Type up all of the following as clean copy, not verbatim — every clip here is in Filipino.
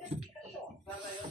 investigasyon. Sa ngayon,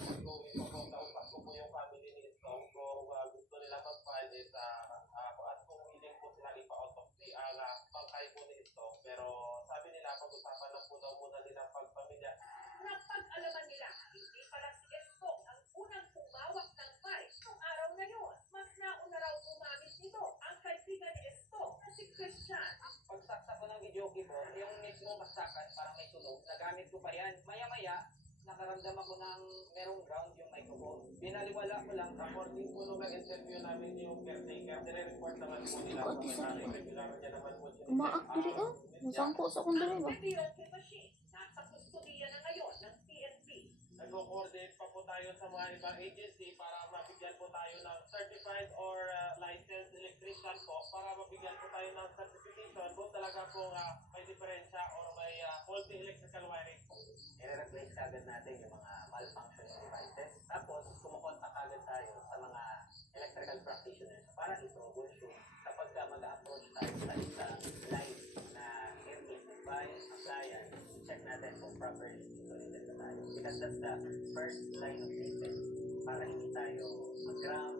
kausap ko po yung family ni Stong kung gusto nila mag-file is at kung willing po sila ipa-autopsy ang bangkay po ni Stong. Pero sabi nila, pag-usapan lang po daw muna nilang pagpamilya. Napag-alaman nila, hindi pala si Estong ang unang tumawak ng mic noong araw na yun. Mas nauna raw umamin nito ang kaibigan ni Estong na si Christian. Pagsaksak ko ng video ko, yung mismo saksakan parang may tunog, nagamit ko pa yan. Maya-maya, nakaramdam ako ng merong ground yung microphone. Binaliwala ko lang. According po nung nag-interview namin yung caretaker, nire-report naman po nila Ikaw, di sa regular niya naman po siya. Umaak diri oh. Nasangko sa kong diri ba? Ang videoke machine nasa kustudiya na ngayon ng PNP. Nag-coordinate pa po tayo sa mga ibang agency para mabigyan po tayo ng certified or licensed electrician po para mabigyan po tayo ng certification kung talaga po may diferensya or may faulty electrical wiring po. I-replace agad natin yung mga malfunctioning devices. Tapos, kumukontak agad tayo sa mga electrical practitioners para i-troubleshoot kapag mag-approach tayo sa isang line na airplane device, appliance, check natin kung properly insulated na tayo. Because that's the first line of defense para hindi tayo mag-ground.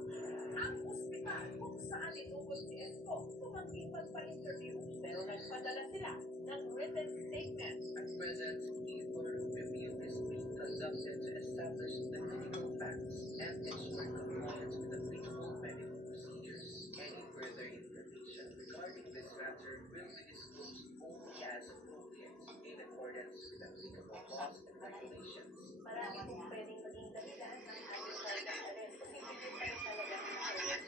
Ang ospital kung saan itugol si Estong tumanggi magpa-interview pero nagpadala sila ng written statement. At present, the order of review is being conducted to establish the clinical facts and ensure compliance with applicable medical procedures. Any further information regarding this matter will be disclosed only as appropriate in accordance with applicable laws and regulations. Marami kong pwedeng maging dahilan ng ating pag-arrest kasi hindi pa rin talaga na-arrest.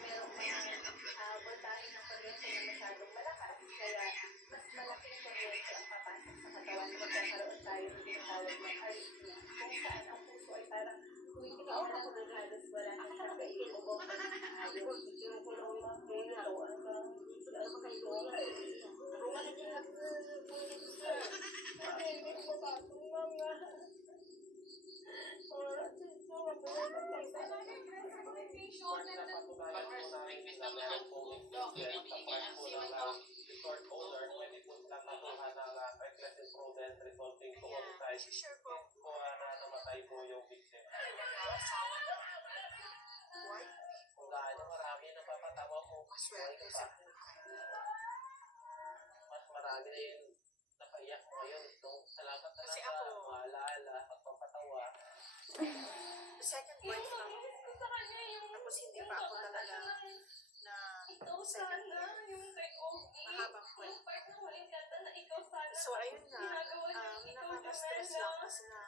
Merong mga voltahe ng kuryente na masyadong malakas kaya mas malaking kuryente ang papasok sa katawan. Magkakaroon tayo ng tinatawag ng arrhythmia kung saan ang puso ay parang tumitigil na lang ng halos wala nang kakainin o bang halos. Yung kulong mga kaya o ang parang wala naman kayo kung ano din hindi ko pa itong mga Resort owner, pwede po silang makuha ng reckless imprudence resulting to homicide kung namatay po yung victim. Kung gaano marami na papatawa mo, maswerte pa. Mas marami na yung napaiyak mo ngayon. Salamat na lang sa maalaala at papatawa. Second boyfriend. Tapos hindi pa ako talaga na second year. Mahabang kwento. So ayun nga, nakaka-stress lang kasi na